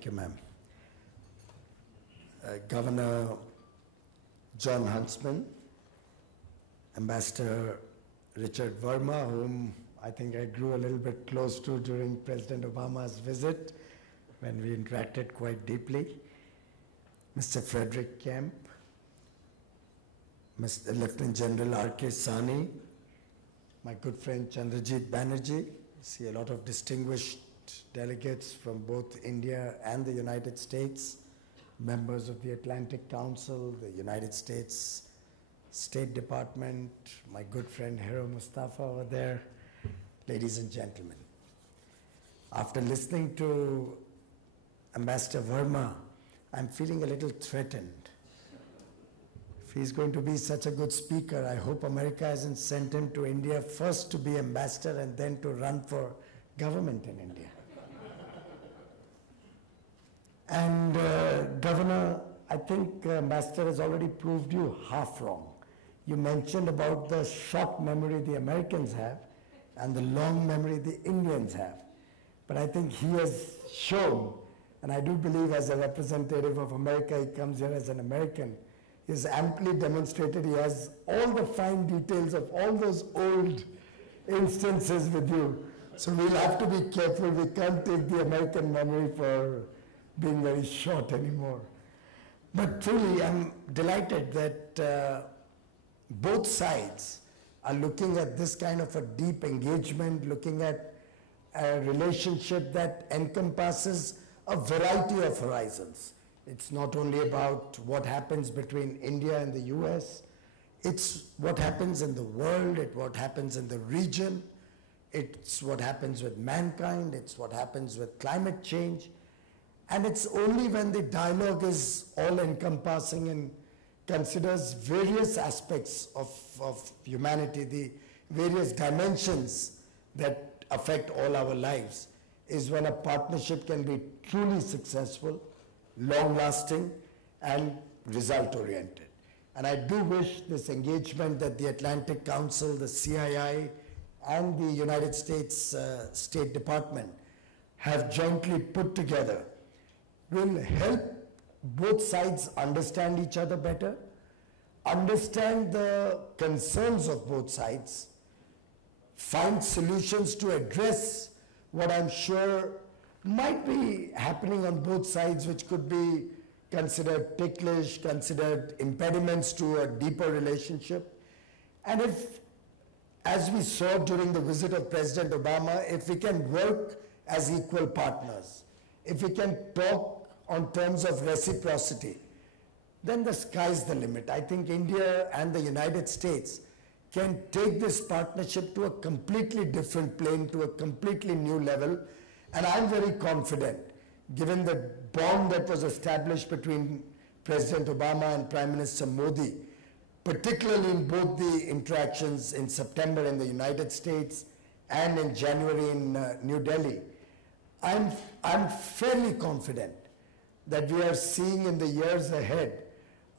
Thank you, ma'am. Governor Jon Huntsman, Ambassador Richard Verma, whom I think I grew a little bit close to during President Obama's visit when we interacted quite deeply, Mr. Frederick Kemp, Mr. Lieutenant General R.K. Sahni, my good friend Chandrajit Banerjee. I see a lot of distinguished delegates from both India and the United States, members of the Atlantic Council, the United States State Department, my good friend Hero Mustafa over there, ladies and gentlemen. After listening to Ambassador Verma, I'm feeling a little threatened. If he's going to be such a good speaker, I hope America hasn't sent him to India first to be ambassador and then to run for government in India. And Governor, I think Ambassador has already proved you half wrong. You mentioned about the short memory the Americans have and the long memory the Indians have. But I think he has shown, and I do believe as a representative of America, he comes here as an American, he has amply demonstrated he has all the fine details of all those old instances with you. So we'll have to be careful. We can't take the American memory for being very short anymore. But truly, I'm delighted that both sides are looking at this kind of a deep engagement, looking at a relationship that encompasses a variety of horizons. It's not only about what happens between India and the US, it's what happens in the world, it's what happens in the region, it's what happens with mankind, it's what happens with climate change. And it's only when the dialogue is all-encompassing and considers various aspects of humanity, the various dimensions that affect all our lives, is when a partnership can be truly successful, long-lasting, and result-oriented. And I do wish this engagement that the Atlantic Council, the CII, and the United States State Department have jointly put together will help both sides understand each other better, understand the concerns of both sides, find solutions to address what I'm sure might be happening on both sides, which could be considered ticklish, considered impediments to a deeper relationship. And if, as we saw during the visit of President Obama, if we can work as equal partners, if we can talk on terms of reciprocity, then the sky's the limit. I think India and the United States can take this partnership to a completely different plane, to a completely new level. And I'm very confident, given the bond that was established between President Obama and Prime Minister Modi, particularly in both the interactions in September in the United States and in January in New Delhi, I'm fairly confident that we are seeing in the years ahead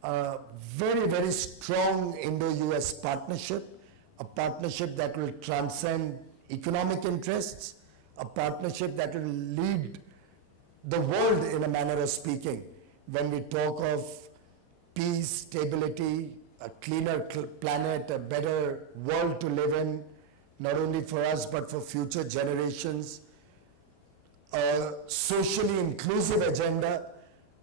a very, very strong Indo-US partnership, a partnership that will transcend economic interests, a partnership that will lead the world in a manner of speaking when we talk of peace, stability, a cleaner planet, a better world to live in, not only for us but for future generations, a socially inclusive agenda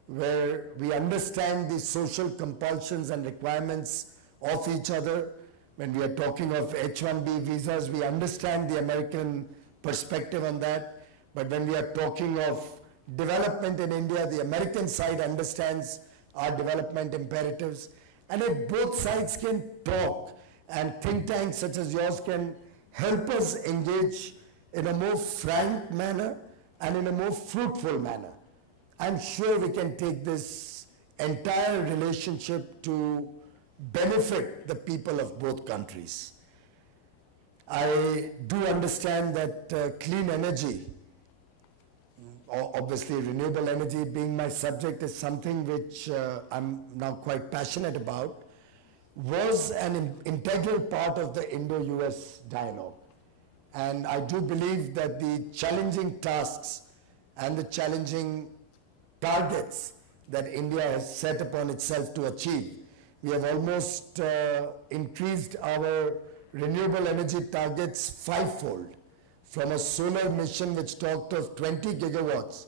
where we understand the social compulsions and requirements of each other. When we are talking of H-1B visas, we understand the American perspective on that. But when we are talking of development in India, the American side understands our development imperatives. And if both sides can talk, and think tanks such as yours can help us engage in a more frank manner and in a more fruitful manner, I'm sure we can take this entire relationship to benefit the people of both countries. I do understand that clean energy, obviously renewable energy being my subject, is something which I'm now quite passionate about, was an integral part of the Indo-US dialogue. And I do believe that the challenging tasks and the challenging targets that India has set upon itself to achieve. We have almost increased our renewable energy targets fivefold, from a solar mission which talked of 20 gigawatts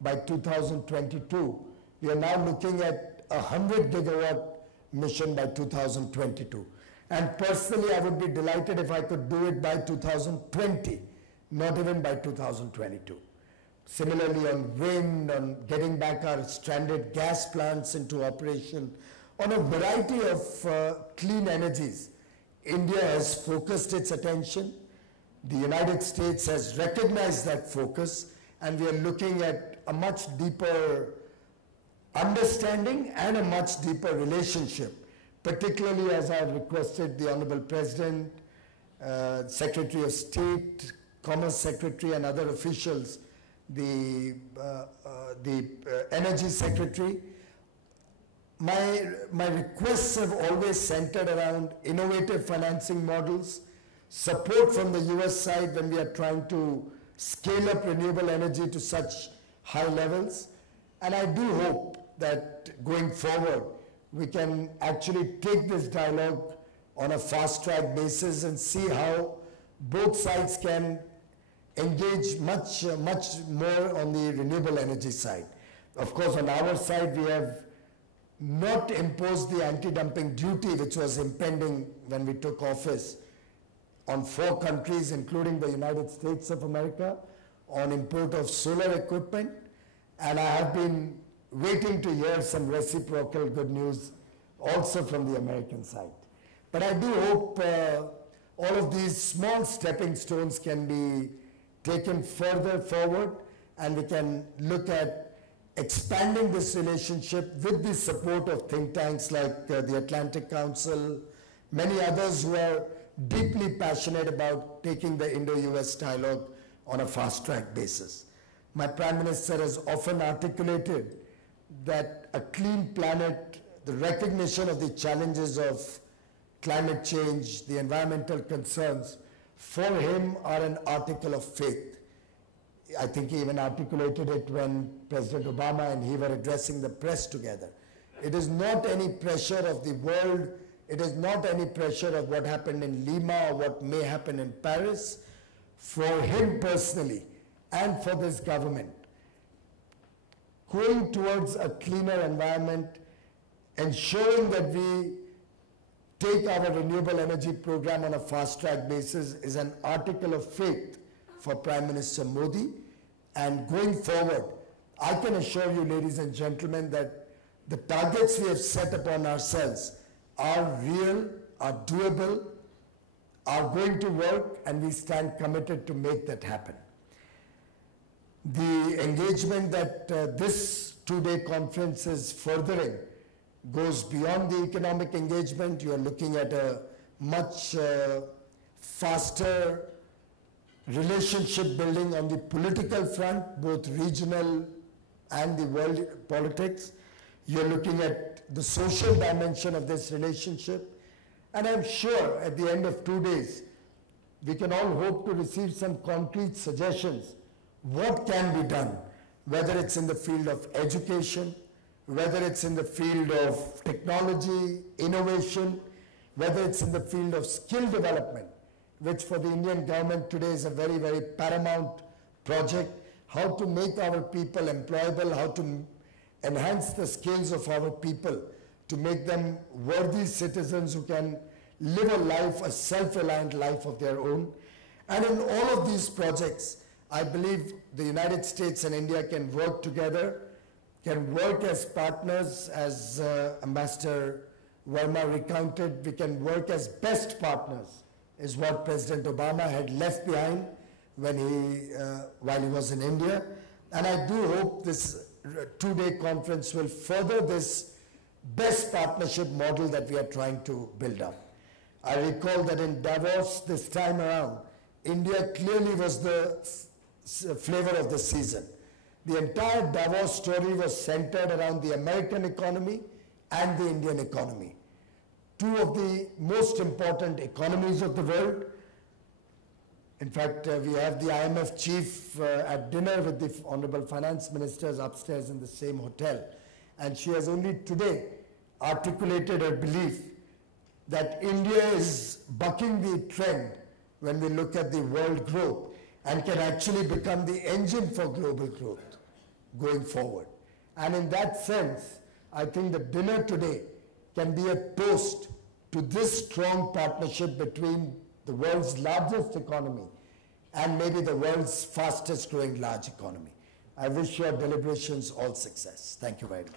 by 2022. We are now looking at a 100 gigawatt mission by 2022. And personally, I would be delighted if I could do it by 2020, not even by 2022. Similarly, on wind, on getting back our stranded gas plants into operation, on a variety of clean energies, India has focused its attention. The United States has recognized that focus, and we are looking at a much deeper understanding and a much deeper relationship, particularly as I have requested the Honorable President, Secretary of State, Commerce Secretary and other officials, the Energy Secretary. My requests have always centered around innovative financing models, support from the US side when we are trying to scale up renewable energy to such high levels. And I do hope that going forward, we can actually take this dialogue on a fast-track basis and see how both sides can engage much more on the renewable energy side. Of course, on our side, we have not imposed the anti-dumping duty which was impending when we took office on 4 countries, including the United States of America, on import of solar equipment. And I have been waiting to hear some reciprocal good news also from the American side. But I do hope all of these small stepping stones can be taken further forward, and we can look at expanding this relationship with the support of think tanks like the Atlantic Council, many others who are deeply passionate about taking the Indo-US dialogue on a fast-track basis. My Prime Minister has often articulated that a clean planet, the recognition of the challenges of climate change, the environmental concerns, for him are an article of faith. I think he even articulated it when President Obama and he were addressing the press together. It is not any pressure of the world. It is not any pressure of what happened in Lima or what may happen in Paris. For him personally and for this government, going towards a cleaner environment, ensuring that we take our renewable energy program on a fast-track basis is an article of faith for Prime Minister Modi. And going forward, I can assure you, ladies and gentlemen, that the targets we have set upon ourselves are real, are doable, are going to work, and we stand committed to make that happen. The engagement that this 2-day conference is furthering goes beyond the economic engagement. You are looking at a much faster relationship building on the political front, both regional and the world politics. You're looking at the social dimension of this relationship. And I'm sure at the end of 2 days, we can all hope to receive some concrete suggestions. What can be done, whether it's in the field of education, whether it's in the field of technology, innovation, whether it's in the field of skill development, which for the Indian government today is a very, very paramount project, how to make our people employable, how to enhance the skills of our people to make them worthy citizens who can live a life, a self-reliant life of their own. And in all of these projects, I believe the United States and India can work together, can work as partners, as Ambassador Verma recounted. We can work as best partners, is what President Obama had left behind when while he was in India. And I do hope this 2-day conference will further this best partnership model that we are trying to build up. I recall that in Davos this time around, India clearly was the flavor of the season. The entire Davos story was centered around the American economy and the Indian economy. 2 of the most important economies of the world, In fact, we have the IMF chief at dinner with the honorable finance ministers upstairs in the same hotel. And she has only today articulated her belief that India is bucking the trend when we look at the world growth and can actually become the engine for global growth going forward. And in that sense, I think the dinner today can be a toast to this strong partnership between the world's largest economy and maybe the world's fastest growing large economy. I wish your deliberations all success. Thank you very much.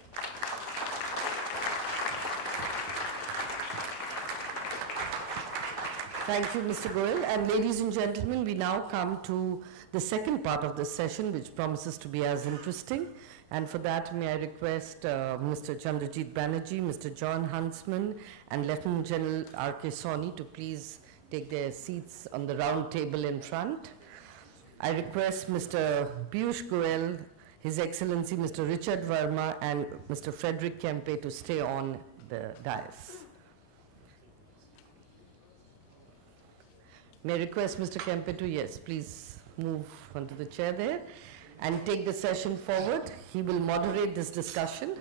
Thank you, Mr. Goel. And ladies and gentlemen, we now come to the second part of the session, which promises to be as interesting. And for that, may I request Mr. Chandrajit Banerjee, Mr. John Huntsman, and Lieutenant General R.K. Sawhney to please take their seats on the round table in front. I request Mr. Piyush Goel, His Excellency Mr. Richard Verma, and Mr. Frederick Kempe to stay on the dais. May I request Mr. Kempe to, yes, please move onto the chair there and take the session forward. He will moderate this discussion.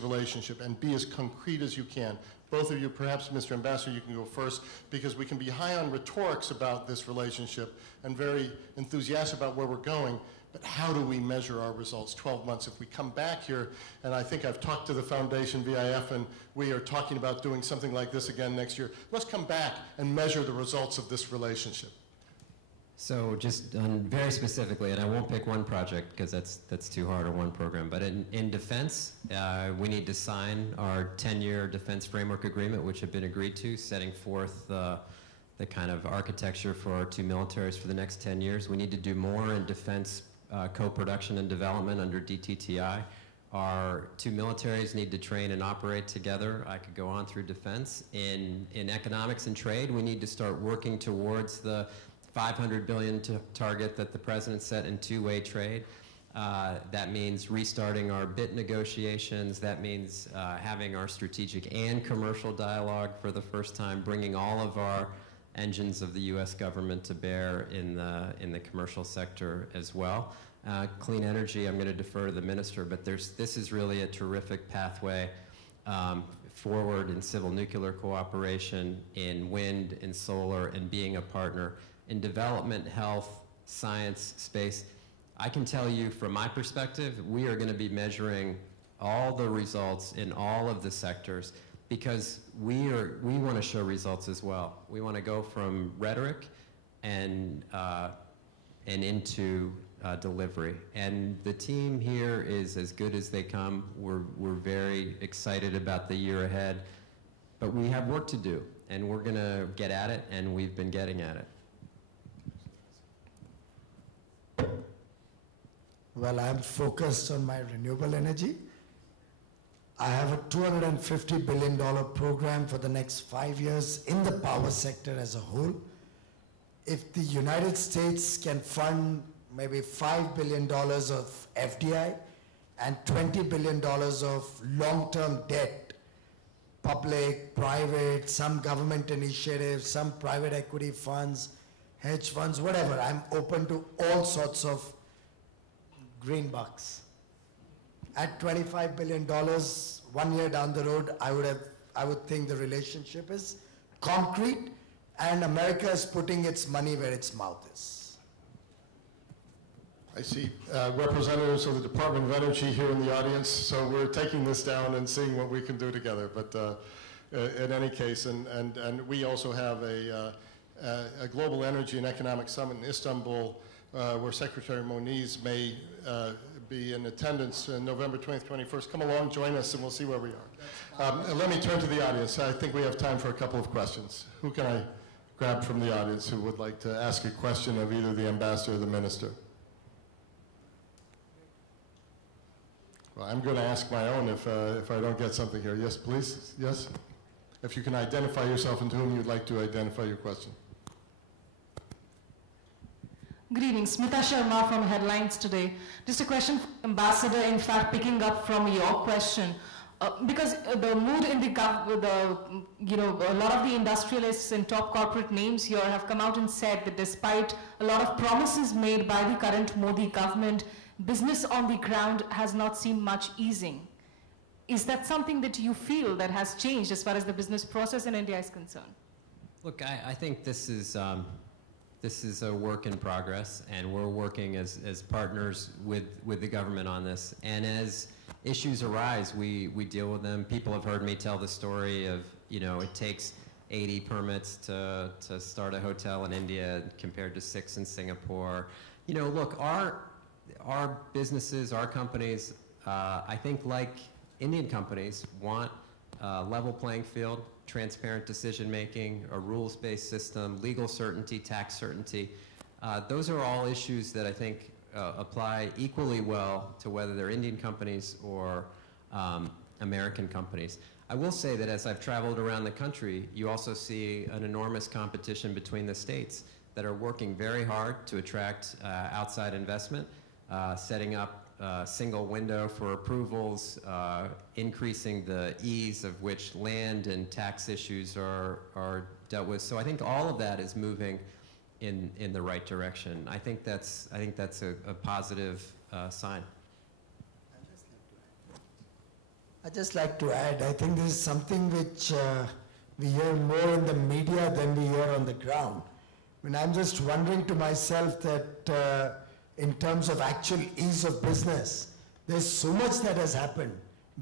Relationship and be as concrete as you can. Both of you, perhaps Mr. Ambassador, you can go first, because we can be high on rhetorics about this relationship and very enthusiastic about where we're going, but how do we measure our results 12 months? If we come back here, and I think I've talked to the Foundation, VIF, and we are talking about doing something like this again next year, let's come back and measure the results of this relationship. So just very specifically, and I won't pick one project because that's too hard or one program, but in defense, we need to sign our 10-year defense framework agreement, which have been agreed to, setting forth the kind of architecture for our two militaries for the next 10 years. We need to do more in defense co-production and development under DTTI. Our two militaries need to train and operate together. I could go on through defense. In economics and trade, we need to start working towards the $500 billion target that the president set in two-way trade. That means restarting our BIT negotiations. That means having our strategic and commercial dialogue for the first time, bringing all of our engines of the U.S. government to bear in the commercial sector as well. Clean energy, I'm going to defer to the minister, but this is really a terrific pathway forward in civil nuclear cooperation, in wind, in solar, and being a partner in development, health, science, space. I can tell you from my perspective, we are going to be measuring all the results in all of the sectors because we want to show results as well. We want to go from rhetoric and into delivery. And the team here is as good as they come. We're very excited about the year ahead, but we have work to do, and we're going to get at it, and we've been getting at it. Well, I'm focused on my renewable energy. I have a $250 billion program for the next 5 years in the power sector as a whole. If the United States can fund maybe $5 billion of FDI and $20 billion of long-term debt, public, private, some government initiatives, some private equity funds, hedge funds, whatever, I'm open to all sorts of green bucks. At $25 billion, 1 year down the road, I would think the relationship is concrete, and America is putting its money where its mouth is. I see representatives of the Department of Energy here in the audience, so we're taking this down and seeing what we can do together. But in any case, and we also have a global energy and economic summit in Istanbul, where Secretary Moniz may be in attendance November 20th, 21st. Come along, join us, and we'll see where we are. Let me turn to the audience. I think we have time for a couple of questions. Who can I grab from the audience who would like to ask a question of either the ambassador or the minister? Well, I'm going to ask my own if I don't get something here. Yes, please. Yes? If you can identify yourself and to whom you'd like to identify your question. Good evening, Smita Sharma from Headlines Today. Just a question for the Ambassador, in fact, picking up from your question. because the mood in a lot of the industrialists and top corporate names here have come out and said that despite a lot of promises made by the current Modi government, business on the ground has not seen much easing. Is that something that you feel that has changed as far as the business process in India is concerned? Look, I think this is a work in progress, and we're working as partners with the government on this. And as issues arise, we deal with them. People have heard me tell the story of, it takes 80 permits to start a hotel in India compared to 6 in Singapore. Look, our businesses, our companies, I think like Indian companies, want a level playing field, transparent decision-making, a rules-based system, legal certainty, tax certainty. Those are all issues that I think apply equally well to whether they're Indian companies or American companies. I will say that as I've traveled around the country, you also see an enormous competition between the states that are working very hard to attract outside investment, setting up single window for approvals, increasing the ease of which land and tax issues are dealt with. So I think all of that is moving in the right direction. I think that's a positive sign. I'd just like to add, I think this is something which we hear more in the media than we hear on the ground. I mean, I'm just wondering to myself that in terms of actual ease of business, there's so much that has happened,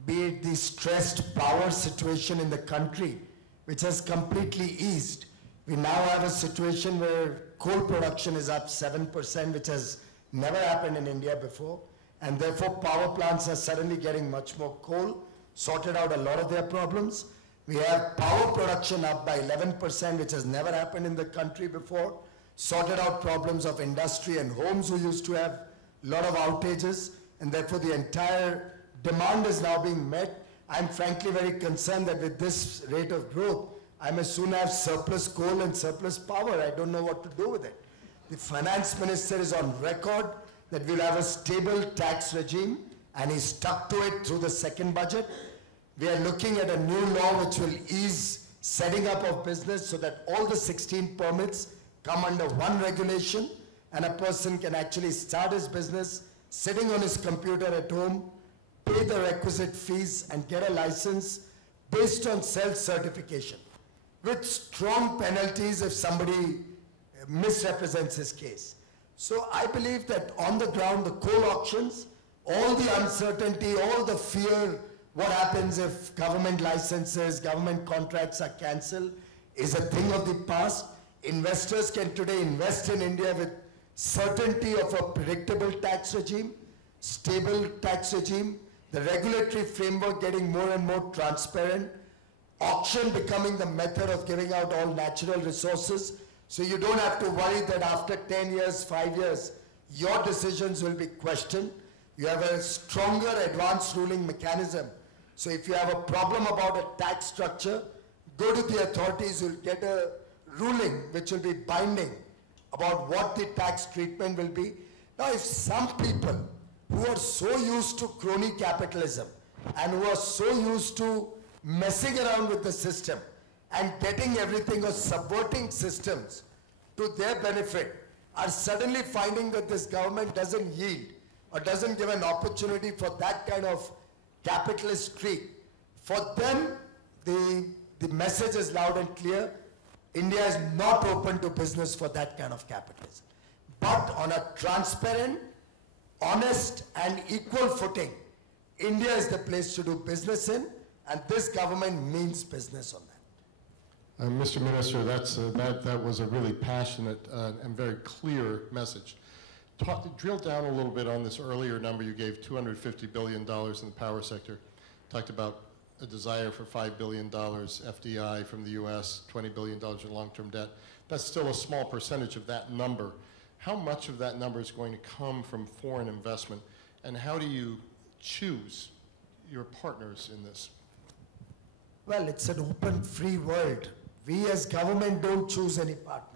be it the stressed power situation in the country, which has completely eased. We now have a situation where coal production is up 7%, which has never happened in India before, and therefore power plants are suddenly getting much more coal, sorted out a lot of their problems. We have power production up by 11%, which has never happened in the country before, sorted out problems of industry and homes who used to have a lot of outages, and therefore the entire demand is now being met. I'm frankly very concerned that with this rate of growth, I may soon have surplus coal and surplus power. I don't know what to do with it. The finance minister is on record that we'll have a stable tax regime, and he's stuck to it through the second budget. We are looking at a new law which will ease setting up of business so that all the 16 permits come under one regulation, and a person can actually start his business sitting on his computer at home, pay the requisite fees, and get a license based on self-certification, with strong penalties if somebody misrepresents his case. So I believe that on the ground, the coal auctions, all the uncertainty, all the fear, what happens if government licenses, government contracts are cancelled, is a thing of the past. Investors can today invest in India with certainty of a predictable tax regime, stable tax regime, the regulatory framework getting more and more transparent, auction becoming the method of giving out all natural resources, so you don't have to worry that after 10 years, 5 years, your decisions will be questioned. You have a stronger advanced ruling mechanism. So if you have a problem about a tax structure, go to the authorities, you'll get a ruling which will be binding about what the tax treatment will be. Now, if some people who are so used to crony capitalism and who are so used to messing around with the system and getting everything or subverting systems to their benefit are suddenly finding that this government doesn't yield or doesn't give an opportunity for that kind of capitalist streak, for them, the message is loud and clear. India is not open to business for that kind of capitalism. But on a transparent, honest, and equal footing, India is the place to do business in, and this government means business on that. Mr. Minister, that was a really passionate and very clear message. Drill down a little bit on this earlier number you gave, $250 billion in the power sector. Talked about a desire for $5 billion FDI from the US, $20 billion in long-term debt. That's still a small percentage of that number. How much of that number is going to come from foreign investment, and how do you choose your partners in this? Well, it's an open, free world. We as government don't choose any partners.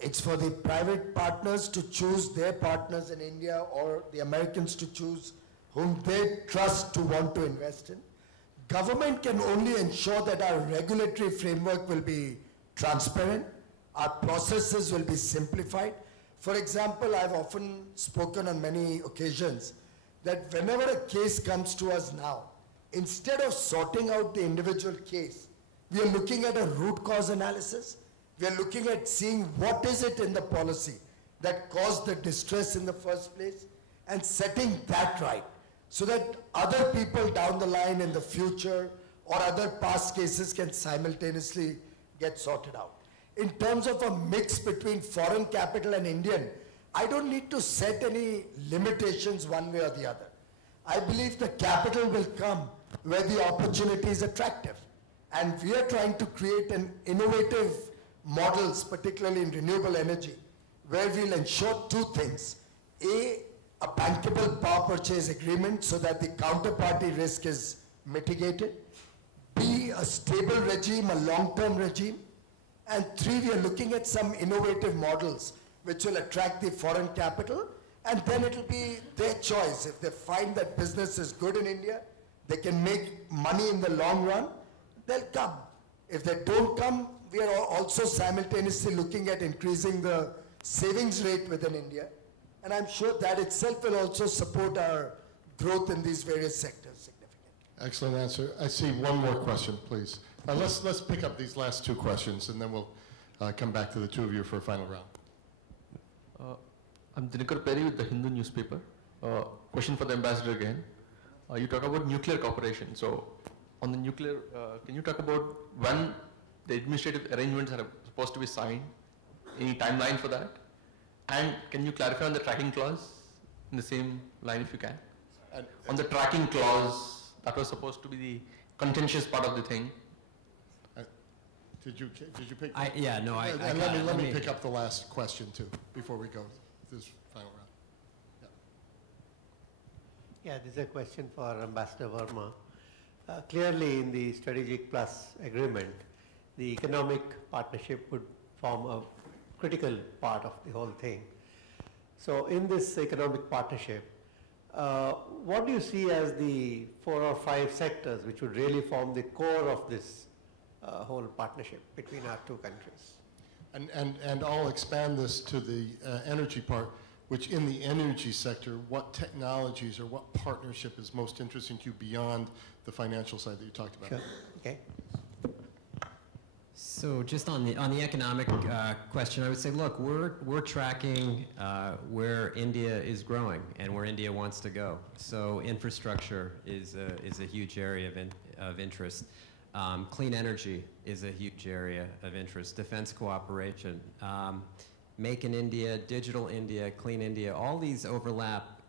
It's for the private partners to choose their partners in India, or the Americans to choose whom they trust to want to invest in. Government can only ensure that our regulatory framework will be transparent, our processes will be simplified. For example, I've often spoken on many occasions that whenever a case comes to us now, instead of sorting out the individual case, we are looking at a root cause analysis. We are looking at seeing what is it in the policy that caused the distress in the first place and setting that right so that other people down the line in the future or other past cases can simultaneously get sorted out. In terms of a mix between foreign capital and Indian, I don't need to set any limitations one way or the other. I believe the capital will come where the opportunity is attractive. And we are trying to create an innovative models, particularly in renewable energy, where we'll ensure two things. A bankable power purchase agreement so that the counterparty risk is mitigated. B, a stable regime, a long-term regime. And three, we are looking at some innovative models which will attract the foreign capital, and then it'll be their choice. If they find that business is good in India, they can make money in the long run, they'll come. If they don't come, we are also simultaneously looking at increasing the savings rate within India. And I'm sure that itself will also support our growth in these various sectors significantly. Excellent answer. I see one more question, please. Let's pick up these last two questions, and then we'll come back to the two of you for a final round. I'm Dinakar Perry with the Hindu newspaper. Question for the ambassador again. You talk about nuclear cooperation. So, on the nuclear, can you talk about when the administrative arrangements are supposed to be signed? Any timeline for that? And can you clarify on the tracking clause in the same line if you can? On the tracking clause, that was supposed to be the contentious part of the thing. Did you pick? Yeah, no, I and got it. let me pick up the last question too before we go to this final round. Yeah, this is a question for Ambassador Verma. Clearly, in the Strategic Plus agreement, the economic partnership would form a critical part of the whole thing. So, in this economic partnership, what do you see as the 4 or 5 sectors which would really form the core of this whole partnership between our two countries? And I'll expand this to the energy part, which in the energy sector, what technologies or what partnership is most interesting to you beyond the financial side that you talked about? Sure. Okay. So just on the economic question, I would say, look, we're tracking where India is growing and where India wants to go. So infrastructure is a huge area of interest. Clean energy is a huge area of interest. Defense cooperation, Make in India, Digital India, Clean India, all these overlap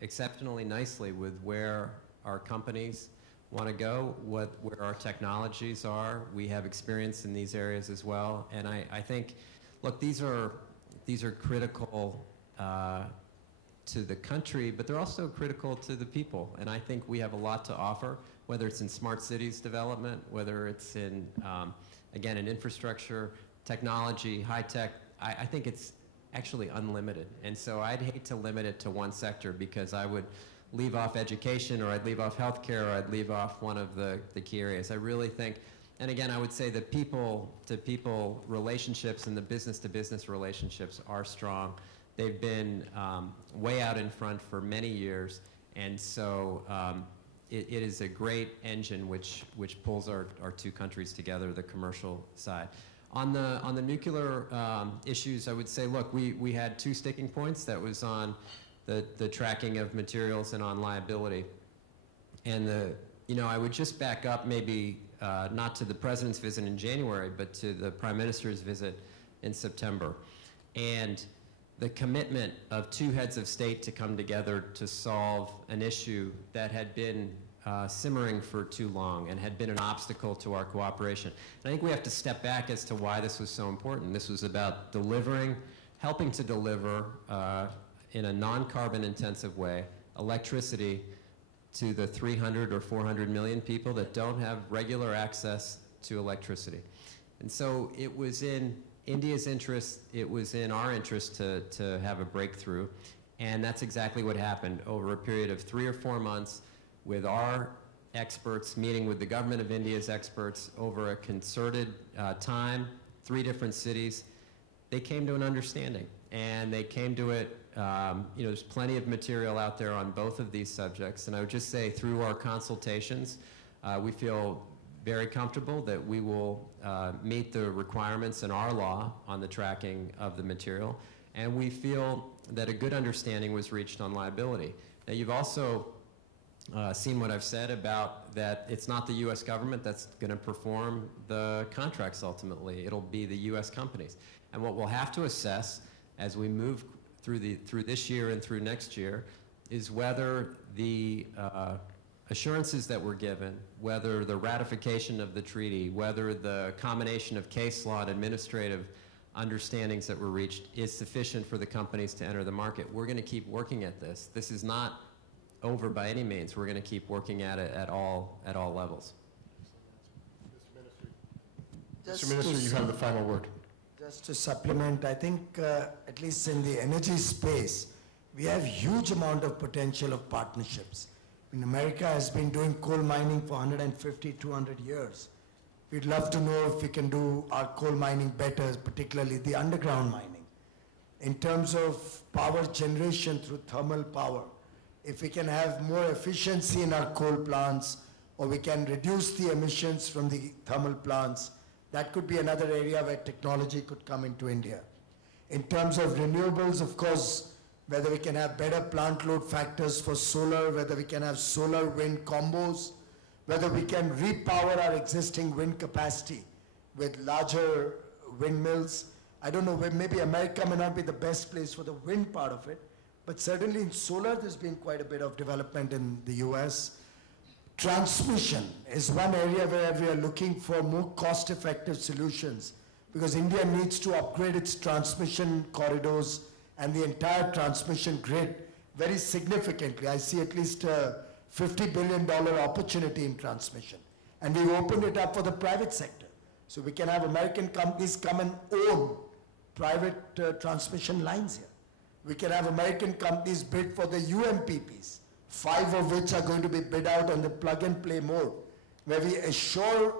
exceptionally nicely with where our companies want to go, where our technologies are. We have experience in these areas as well. And I think, look, these are critical to the country, but they're also critical to the people. And I think we have a lot to offer, whether it's in smart cities development, whether it's in, again, in infrastructure, technology, high tech. I think it's actually unlimited. And so I'd hate to limit it to one sector because I would leave off education, or I'd leave off healthcare, or I'd leave off one of the key areas. I really think, and again, I would say the people-to-people relationships and the business-to-business relationships are strong. They've been way out in front for many years, and so it is a great engine which pulls our two countries together, the commercial side. On the nuclear issues, I would say, look, we had 2 sticking points. That was on the tracking of materials and on liability. And I would just back up maybe not to the President's visit in January, but to the Prime Minister's visit in September. And the commitment of 2 heads of state to come together to solve an issue that had been simmering for too long and had been an obstacle to our cooperation. And I think we have to step back as to why this was so important. This was about helping to deliver in a non-carbon intensive way electricity to the 300 or 400 million people that don't have regular access to electricity. And so it was in India's interest, it was in our interest to have a breakthrough. And that's exactly what happened over a period of 3 or 4 months with our experts, meeting with the government of India's experts over a concerted time, 3 different cities, they came to an understanding. And they came to it, there's plenty of material out there on both of these subjects. And I would just say through our consultations, we feel very comfortable that we will meet the requirements in our law on the tracking of the material. And we feel that a good understanding was reached on liability. Now, you've also seen what I've said about that it's not the U.S. government that's going to perform the contracts ultimately. It'll be the U.S. companies. And what we'll have to assess as we move through this year and through next year is whether the assurances that were given, whether the ratification of the treaty, whether the combination of case law and administrative understandings that were reached is sufficient for the companies to enter the market. We're going to keep working at this. This is not over by any means. We're going to keep working at it at all levels. Mr. Minister, you have the final word. Just to supplement, I think at least in the energy space, we have huge amount of potential of partnerships. America has been doing coal mining for 150, 200 years. We'd love to know if we can do our coal mining better, particularly the underground mining. In terms of power generation through thermal power, if we can have more efficiency in our coal plants, or we can reduce the emissions from the thermal plants, that could be another area where technology could come into India. In terms of renewables, of course, whether we can have better plant load factors for solar, whether we can have solar-wind combos, whether we can repower our existing wind capacity with larger windmills. I don't know, maybe America may not be the best place for the wind part of it, but certainly in solar there's been quite a bit of development in the US. Transmission is one area where we are looking for more cost-effective solutions because India needs to upgrade its transmission corridors and the entire transmission grid very significantly. I see at least a $50 billion opportunity in transmission. And we opened it up for the private sector. So we can have American companies come and own private transmission lines here. We can have American companies bid for the UMPPs, 5 of which are going to be bid out on the plug-and-play mode, where we assure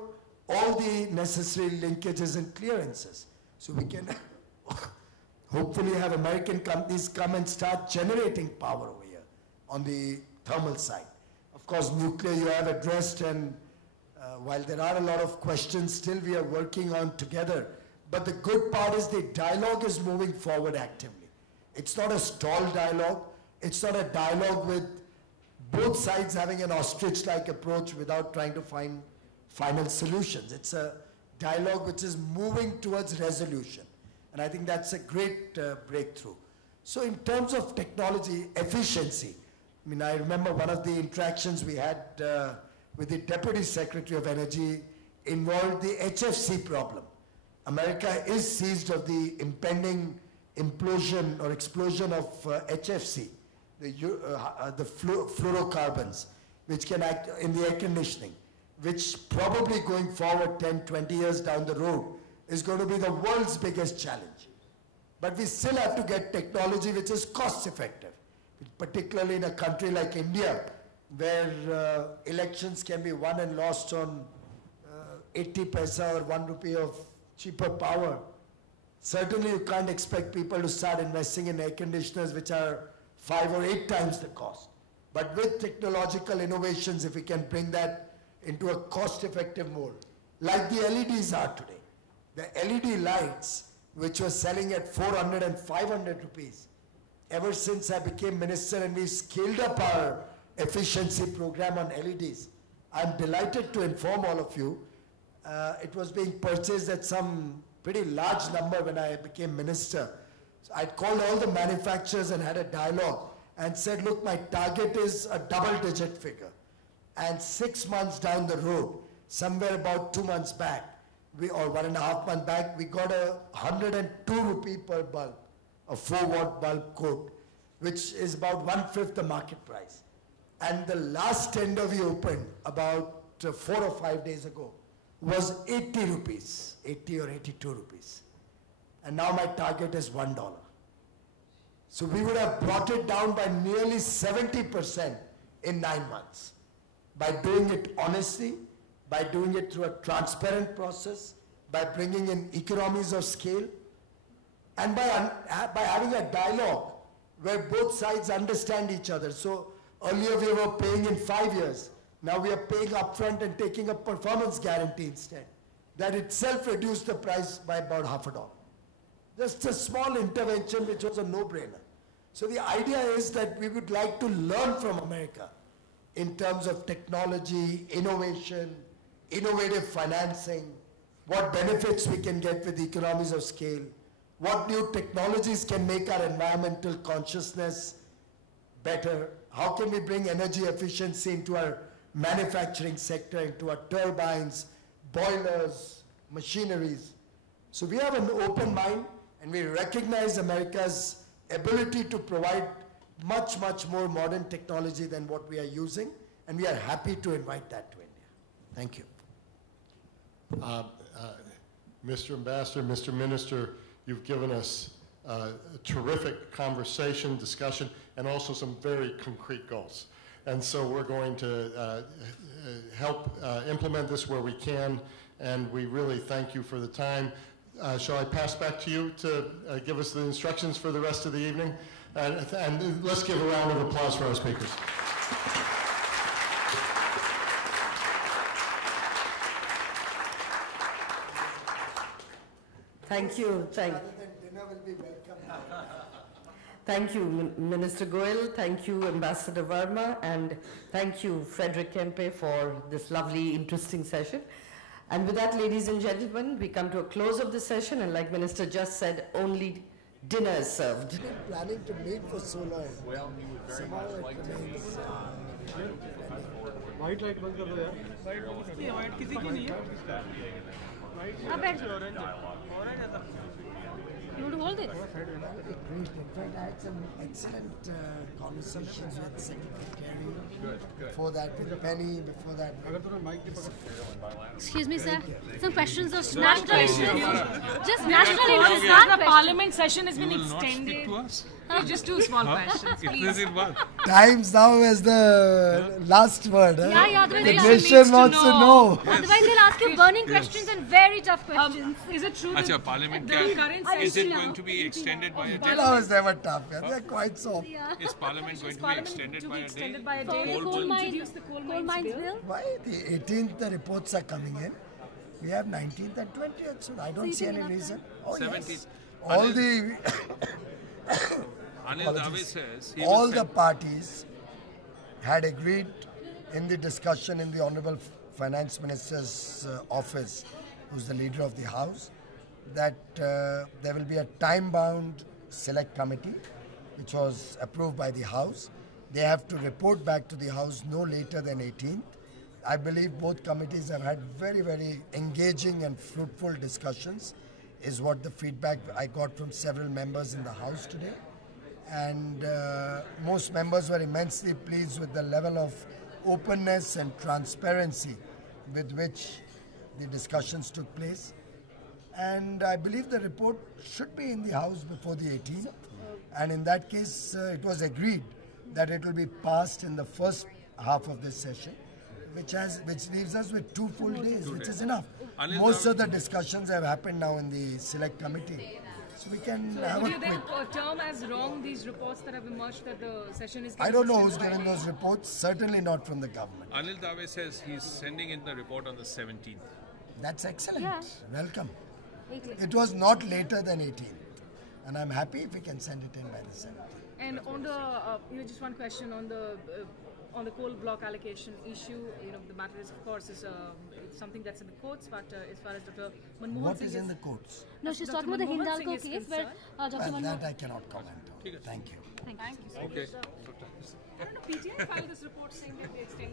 all the necessary linkages and clearances. So we can hopefully have American companies come and start generating power over here on the thermal side. Of course, nuclear you have addressed, and while there are a lot of questions, still we are working on together. But the good part is the dialogue is moving forward actively. It's not a stalled dialogue. It's not a dialogue with both sides having an ostrich-like approach without trying to find final solutions. It's a dialogue which is moving towards resolution. And I think that's a great breakthrough. So in terms of technology efficiency, I remember one of the interactions we had with the Deputy Secretary of Energy involved the HFC problem. America is seized of the impending implosion or explosion of HFC, the fluorocarbons, which can act in the air conditioning, which probably going forward 10, 20 years down the road is going to be the world's biggest challenge. But we still have to get technology which is cost effective, particularly in a country like India, where elections can be won and lost on 80 paisa or 1 rupee of cheaper power. Certainly you can't expect people to start investing in air conditioners which are 5 or 8 times the cost. But with technological innovations, if we can bring that into a cost-effective mode, like the LEDs are today. The LED lights, which were selling at 400 and 500 rupees, ever since I became minister and we scaled up our efficiency program on LEDs, I'm delighted to inform all of you, it was being purchased at some pretty large number when I became minister. So I'd called all the manufacturers and had a dialogue and said, look, my target is a double-digit figure. And 6 months down the road, somewhere about 2 months back, or 1.5 months back, we got a 102 rupee per bulb, a 4-watt bulb quote, which is about 1/5 the market price. And the last tender we opened about 4 or 5 days ago was 80 rupees, 80 or 82 rupees. And now my target is $1. So we would have brought it down by nearly 70% in 9 months. by doing it honestly, by doing it through a transparent process, by bringing in economies of scale, and by having a dialogue where both sides understand each other. So earlier we were paying in 5 years. Now we are paying upfront and taking a performance guarantee instead. That itself reduced the price by about $0.50. Just a small intervention which was a no-brainer. So the idea is that we would like to learn from America in terms of technology, innovation, innovative financing, what benefits we can get with economies of scale, what new technologies can make our environmental consciousness better, how can we bring energy efficiency into our manufacturing sector, into our turbines, boilers, machineries. So we have an open mind and we recognize America's ability to provide much, much more modern technology than what we are using, and we are happy to invite that to India. Thank you. Mr. Ambassador, Mr. Minister, you've given us a terrific conversation, discussion, and also some very concrete goals. And so we're going to help implement this where we can, and we really thank you for the time. Shall I pass back to you to give us the instructions for the rest of the evening? And let's give a round of applause for our speakers. Thank you. Dinner will be welcome. Thank you, Minister Goel. Thank you, Ambassador Verma. And thank you, Frederick Kempe, for this lovely, interesting session. And with that, ladies and gentlemen, we come to a close of the session. And like Minister just said, only dinner is served. We've been planning to meet for so long. Well, he would very much like to meet. White light बंद कर दो यार. White किसी की नहीं है. You want to hold it? In fact, I had some excellent conversations with Secretary Kerry. Before that with Penny, before that. Excuse me, sir. Some questions of national interest. Just national interest. The parliament session has been extended. Just two small questions, please. Times now is the last word. Yeah, the nation wants to know. Otherwise, they'll ask you burning questions and very tough questions. Is it true that Parliament the current is it going to be extended by a day? That was never tough. They're quite soft. Is Parliament going to be extended by a day? For the coal mines bill? Why? The 18th, the reports are coming in. We have 19th and 20th, so I don't see any reason. Oh, 17th. Yes. All the... Anil Dave says he all the parties had agreed in the discussion in the Honorable Finance Minister's office, who's the leader of the House, that there will be a time-bound select committee, which was approved by the House. They have to report back to the House no later than 18th. I believe both committees have had very, very engaging and fruitful discussions, is what the feedback I got from several members in the House today. And most members were immensely pleased with the level of openness and transparency with which the discussions took place. And I believe the report should be in the House before the 18th. And in that case, it was agreed that it will be passed in the first half of this session, which leaves us with 2 full days, which is enough. Most of the discussions have happened now in the select committee. So we can have would you then term as wrong these reports that have emerged that the session is... I don't know who's given those reports, certainly not from the government. Anil Dave says he's sending in the report on the 17th. That's excellent. Yeah. Welcome. It was not later than 18th. And I'm happy if we can send it in by the 17th. And on the, just one question on the coal block allocation issue, the matter is, of course, is something that's in the courts, but as far as Dr. Manmohan Singh... What is in the courts? No, she's talking about the Hindalco case where Dr. Well, Manmohan... that I cannot comment on. Thank you. Thank you. Okay. I don't know, PTI filed this report saying that they extended